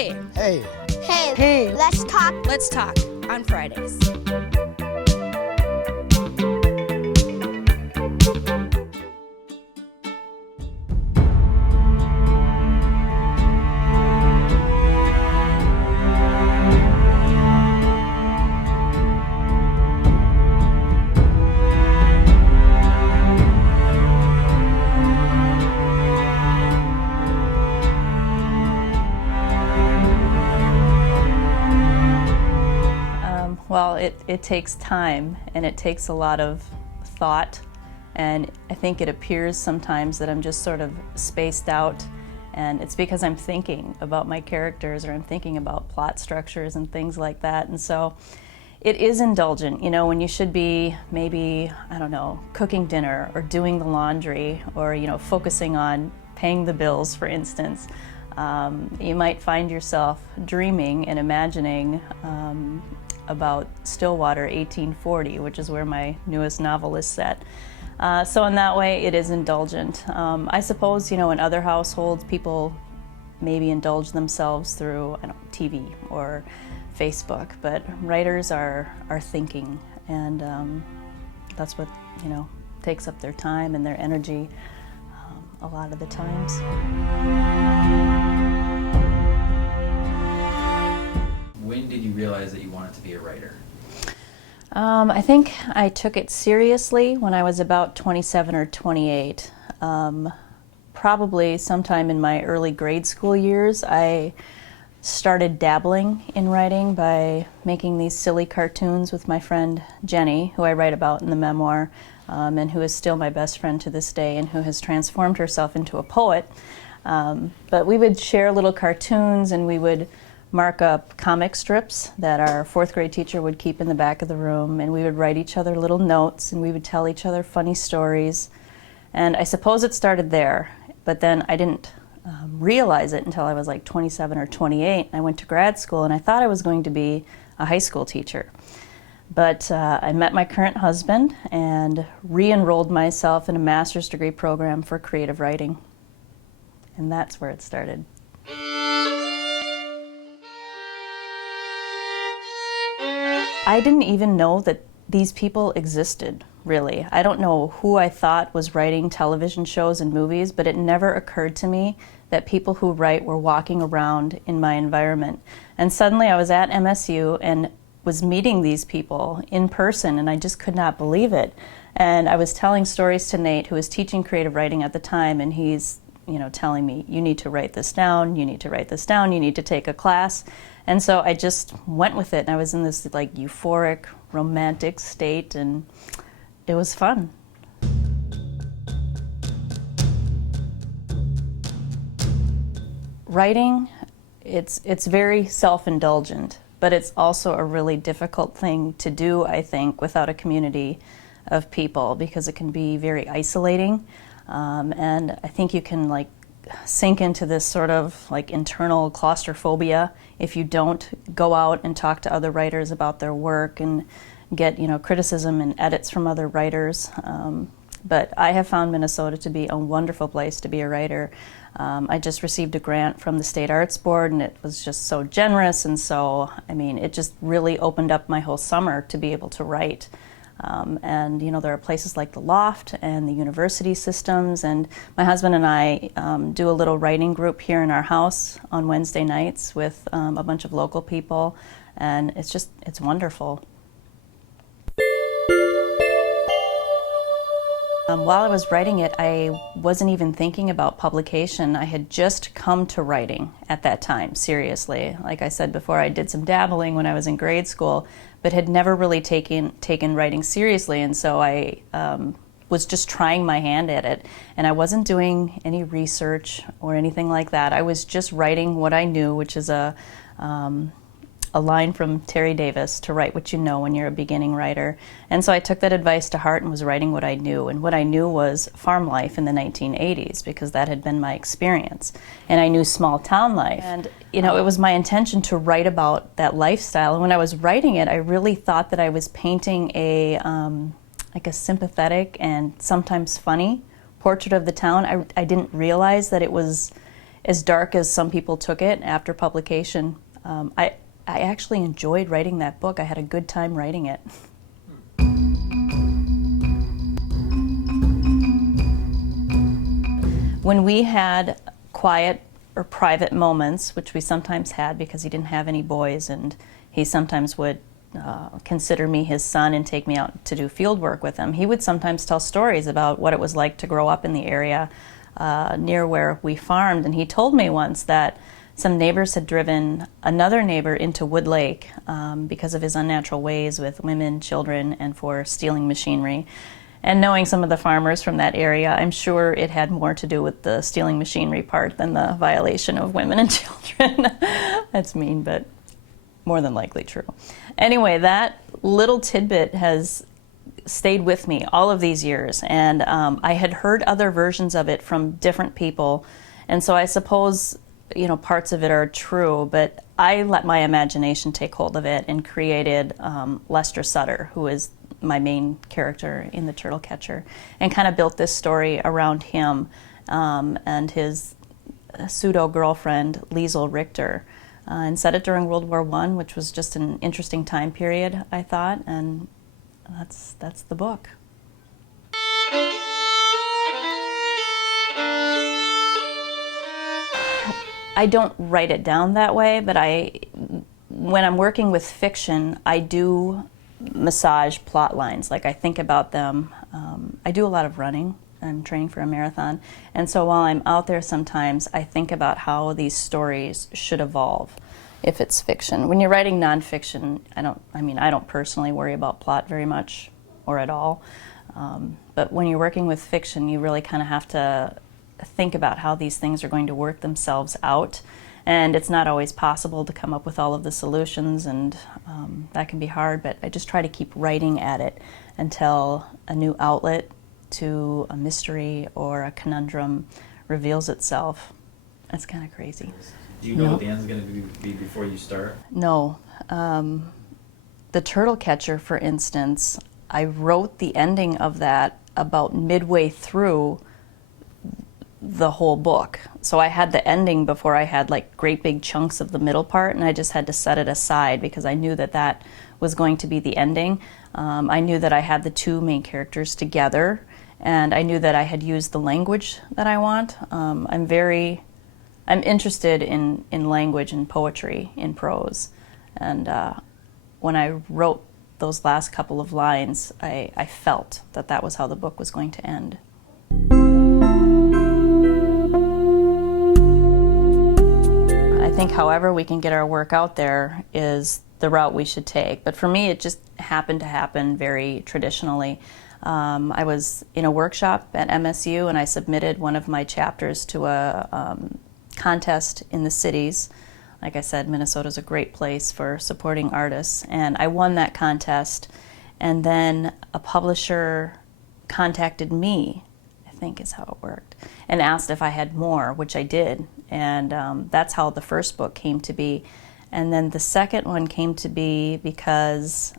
Hey. Hey. Hey. Hey. Let's talk. Let's talk on Fridays. Well, it takes time and it takes a lot of thought, and I think it appears sometimes that I'm just sort of spaced out, and it's because I'm thinking about my characters or I'm thinking about plot structures and things like that. And so it is indulgent, you know, when you should be maybe, I don't know, cooking dinner or doing the laundry or, you know, focusing on paying the bills, for instance. You might find yourself dreaming and imagining about Stillwater 1840, which is where my newest novel is set. So in that way, it is indulgent. I suppose, you know, in other households, people maybe indulge themselves through, I don't know, TV or Facebook, but writers are thinking, and that's what, you know, takes up their time and their energy a lot of the times. When did you realize that you wanted to be a writer? I think I took it seriously when I was about 27 or 28. Probably sometime in my early grade school years, I started dabbling in writing by making these silly cartoons with my friend Jenny, who I write about in the memoir, and who is still my best friend to this day and who has transformed herself into a poet. But we would share little cartoons, and we would mark up comic strips that our fourth grade teacher would keep in the back of the room, and we would write each other little notes, and we would tell each other funny stories. And I suppose it started there, but then I didn't realize it until I was like 27 or 28. I went to grad school, and I thought I was going to be a high school teacher. But I met my current husband and re-enrolled myself in a master's degree program for creative writing. And that's where it started. I didn't even know that these people existed, really. I don't know who I thought was writing television shows and movies, but it never occurred to me that people who write were walking around in my environment. And suddenly I was at MSU and was meeting these people in person, and I just could not believe it. And I was telling stories to Nate, who was teaching creative writing at the time, and he's, you know, telling me, you need to write this down, you need to write this down, you need to take a class. And so I just went with it, and I was in this like euphoric, romantic state, and it was fun. Writing, it's very self-indulgent, but it's also a really difficult thing to do, I think, without a community of people, because it can be very isolating. And I think you can like sink into this sort of like internal claustrophobia if you don't go out and talk to other writers about their work and get, you know, criticism and edits from other writers. But I have found Minnesota to be a wonderful place to be a writer. I just received a grant from the State Arts Board, and it was just so generous, and so, I mean, it just really opened up my whole summer to be able to write. And, you know, there are places like the Loft and the university systems, and my husband and I do a little writing group here in our house on Wednesday nights with a bunch of local people, and it's wonderful. While I was writing it, I wasn't even thinking about publication. I had just come to writing at that time, seriously. Like I said before, I did some dabbling when I was in grade school, but had never really taken writing seriously, and so I was just trying my hand at it, and I wasn't doing any research or anything like that. I was just writing what I knew, which is a line from Terry Davis, to write what you know when you're a beginning writer. And so I took that advice to heart and was writing what I knew. And what I knew was farm life in the 1980s, because that had been my experience. And I knew small town life. And, you know, it was my intention to write about that lifestyle. And when I was writing it, I really thought that I was painting like a sympathetic and sometimes funny portrait of the town. I didn't realize that it was as dark as some people took it after publication, I actually enjoyed writing that book. I had a good time writing it. When we had quiet or private moments, which we sometimes had because he didn't have any boys, and he sometimes would consider me his son and take me out to do field work with him, he would sometimes tell stories about what it was like to grow up in the area near where we farmed. And he told me once that some neighbors had driven another neighbor into Wood Lake because of his unnatural ways with women, children, and for stealing machinery. And knowing some of the farmers from that area, I'm sure it had more to do with the stealing machinery part than the violation of women and children. That's mean, but more than likely true. Anyway, that little tidbit has stayed with me all of these years, and I had heard other versions of it from different people, and so I suppose, you know, parts of it are true, but I let my imagination take hold of it and created Lester Sutter, who is my main character in The Turtle Catcher, and kind of built this story around him and his pseudo-girlfriend, Liesl Richter, and set it during World War I, which was just an interesting time period, I thought, and that's the book. I don't write it down that way, but when I'm working with fiction, I do massage plot lines. Like, I think about them. I do a lot of running. I'm training for a marathon, and so while I'm out there, sometimes I think about how these stories should evolve if it's fiction. When you're writing nonfiction, I don't personally worry about plot very much or at all. But when you're working with fiction, you really kind of have to think about how these things are going to work themselves out. And it's not always possible to come up with all of the solutions, and that can be hard, but I just try to keep writing at it until a new outlet to a mystery or a conundrum reveals itself. That's kind of crazy. Do you know what the end's going to be before you start? No. The Turtle Catcher, for instance, I wrote the ending of that about midway through the whole book. So I had the ending before I had like great big chunks of the middle part, and I just had to set it aside because I knew that that was going to be the ending. I knew that I had the two main characters together, and I knew that I had used the language that I want. I'm interested in language and poetry in prose, and when I wrote those last couple of lines, I felt that that was how the book was going to end. I think however we can get our work out there is the route we should take. But for me, it just happened to happen very traditionally. I was in a workshop at MSU, and I submitted one of my chapters to a contest in the cities. Like I said, Minnesota's a great place for supporting artists, and I won that contest. And then a publisher contacted me, I think is how it worked, and asked if I had more, which I did. And that's how the first book came to be. And then the second one came to be because,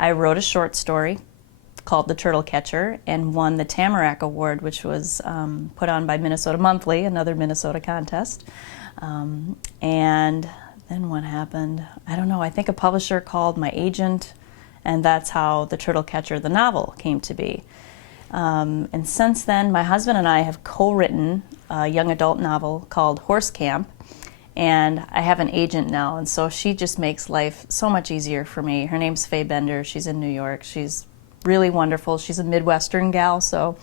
I wrote a short story called The Turtle Catcher and won the Tamarack Award, which was put on by Minnesota Monthly, another Minnesota contest. And then what happened? I don't know. I think a publisher called my agent, and that's how The Turtle Catcher, the novel, came to be. And since then, my husband and I have co-written a young adult novel called Horse Camp, and I have an agent now, and so she just makes life so much easier for me. Her name's Faye Bender. She's in New York. She's really wonderful. She's a Midwestern gal, so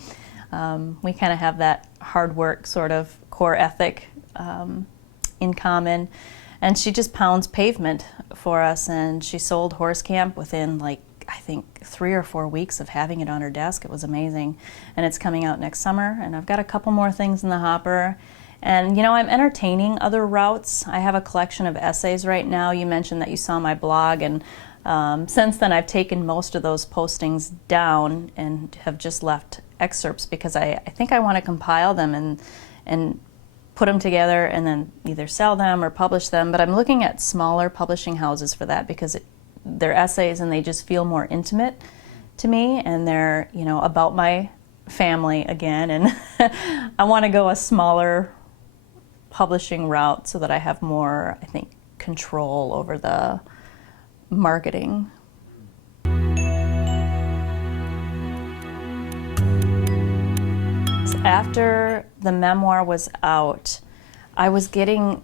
we kind of have that hard work sort of core ethic in common. And she just pounds pavement for us, and she sold Horse Camp within I think 3 or 4 weeks of having it on her desk. It was amazing. And it's coming out next summer, and I've got a couple more things in the hopper. And, I'm entertaining other routes. I have a collection of essays right now. You mentioned that you saw my blog, and since then I've taken most of those postings down and have just left excerpts because I think I want to compile them and put them together and then either sell them or publish them. But I'm looking at smaller publishing houses for that because they're essays and they just feel more intimate to me, and they're about my family again, and I want to go a smaller publishing route so that I have more, I think, control over the marketing. After the memoir was out, I was getting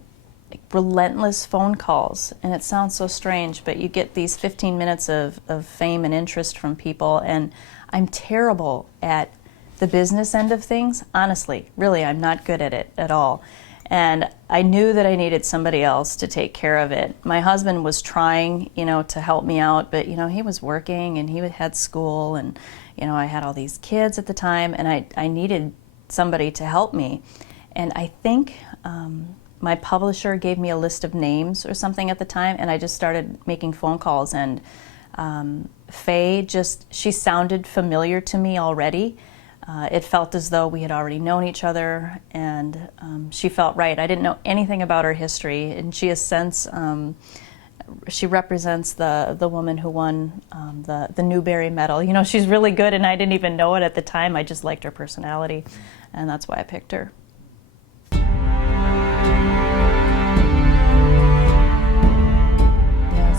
relentless phone calls, and it sounds so strange, but you get these 15 minutes of fame and interest from people, and I'm terrible at the business end of things. Honestly, really, I'm not good at it at all. And I knew that I needed somebody else to take care of it. My husband was trying, to help me out, but, he was working and he had school, and, I had all these kids at the time, and I needed somebody to help me. And I think my publisher gave me a list of names or something at the time, and I just started making phone calls, and Faye she sounded familiar to me already. It felt as though we had already known each other, and she felt right. I didn't know anything about her history, and she has since, she represents the woman who won the Newbery Medal. She's really good, and I didn't even know it at the time. I just liked her personality, and that's why I picked her.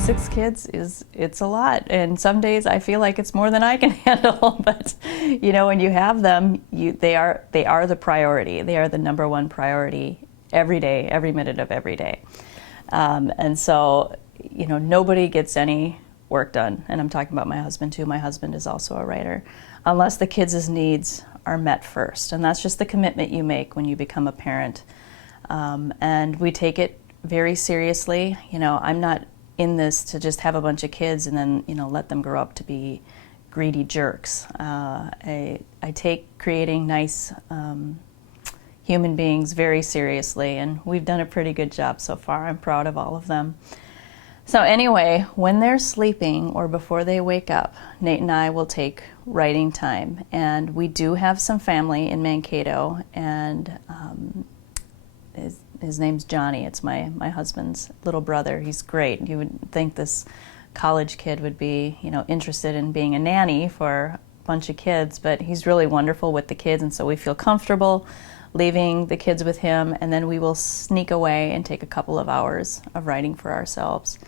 6 kids it's a lot, and some days I feel like it's more than I can handle. But when you have them, they are the priority. They are the number one priority every day, every minute of every day. And so nobody gets any work done. And I'm talking about my husband too. My husband is also a writer, unless the kids' needs are met first, and that's just the commitment you make when you become a parent. And we take it very seriously. I'm not in this to just have a bunch of kids and then let them grow up to be greedy jerks. I take creating nice human beings very seriously, and we've done a pretty good job so far. I'm proud of all of them. So anyway, when they're sleeping or before they wake up, Nate and I will take writing time, and we do have some family in Mankato, and his name's Johnny. It's my husband's little brother. He's great. You would think this college kid would be, interested in being a nanny for a bunch of kids, but he's really wonderful with the kids, and so we feel comfortable leaving the kids with him, and then we will sneak away and take a couple of hours of writing for ourselves.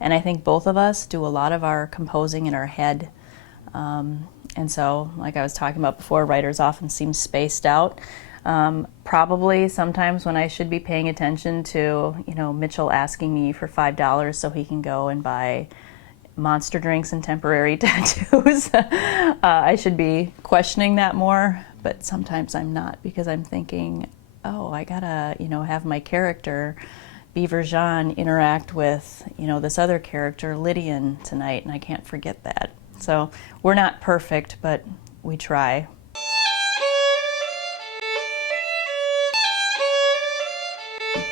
And I think both of us do a lot of our composing in our head. And so, like I was talking about before, writers often seem spaced out. Probably sometimes when I should be paying attention to, Mitchell asking me for $5 so he can go and buy monster drinks and temporary tattoos. I should be questioning that more, but sometimes I'm not, because I'm thinking, oh, I gotta, have my character, Beaver Jean, interact with, this other character, Lydian, tonight, and I can't forget that. So we're not perfect, but we try.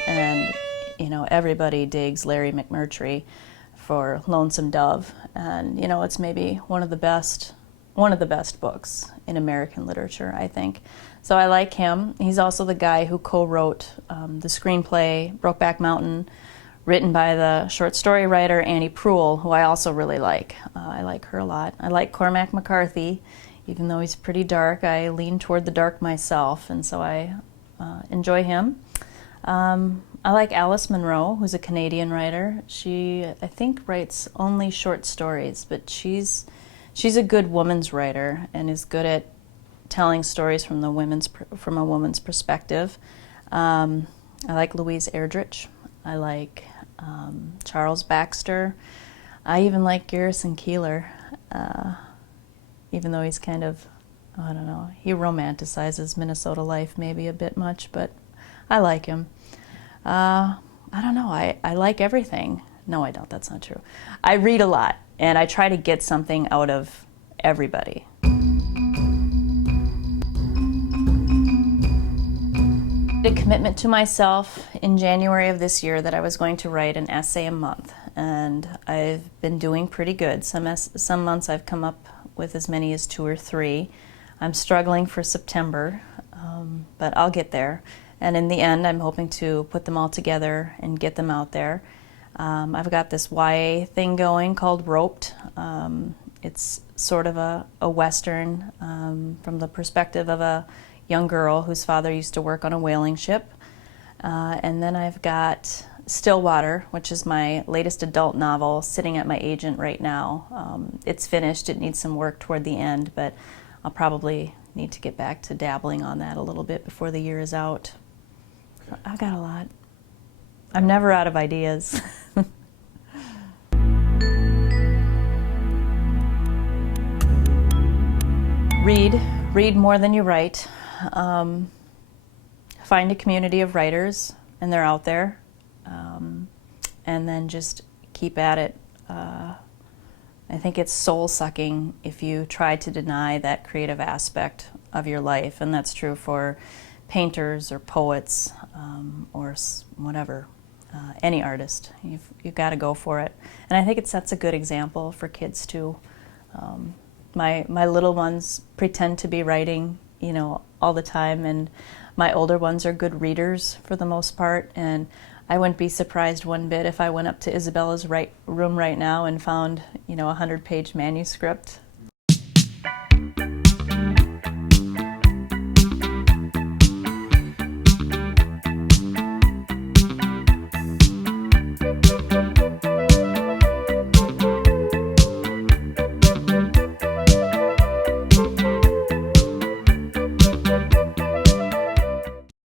And, everybody digs Larry McMurtry for Lonesome Dove, and, it's maybe one of the best books in American literature, I think. So I like him. He's also the guy who co-wrote the screenplay Brokeback Mountain, written by the short story writer Annie Proulx, who I also really like. I like her a lot. I like Cormac McCarthy. Even though he's pretty dark, I lean toward the dark myself, and so I enjoy him. I like Alice Munro, who's a Canadian writer. She, I think, writes only short stories, but she's a good woman's writer and is good at telling stories from a woman's perspective. I like Louise Erdrich. I like Charles Baxter. I even like Garrison Keillor, even though he's kind of, I don't know, he romanticizes Minnesota life maybe a bit much, but I like him. I don't know, I like everything. No, I don't, that's not true. I read a lot, and I try to get something out of everybody. A commitment to myself in January of this year that I was going to write an essay a month, and I've been doing pretty good. Some months I've come up with as many as 2 or 3. I'm struggling for September, but I'll get there. And in the end, I'm hoping to put them all together and get them out there. I've got this YA thing going called Roped. It's sort of a Western from the perspective of a young girl whose father used to work on a whaling ship. And then I've got Stillwater, which is my latest adult novel, sitting at my agent right now. It's finished. It needs some work toward the end, but I'll probably need to get back to dabbling on that a little bit before the year is out. So I've got a lot. I'm never out of ideas. Read more than you write. Find a community of writers, and they're out there. And then just keep at it. I think it's soul-sucking if you try to deny that creative aspect of your life, and that's true for painters or poets or whatever, any artist. You've got to go for it. And I think it sets a good example for kids too. My little ones pretend to be writing, all the time, and my older ones are good readers for the most part, and I wouldn't be surprised one bit if I went up to Isabella's room right now and found, a 100-page manuscript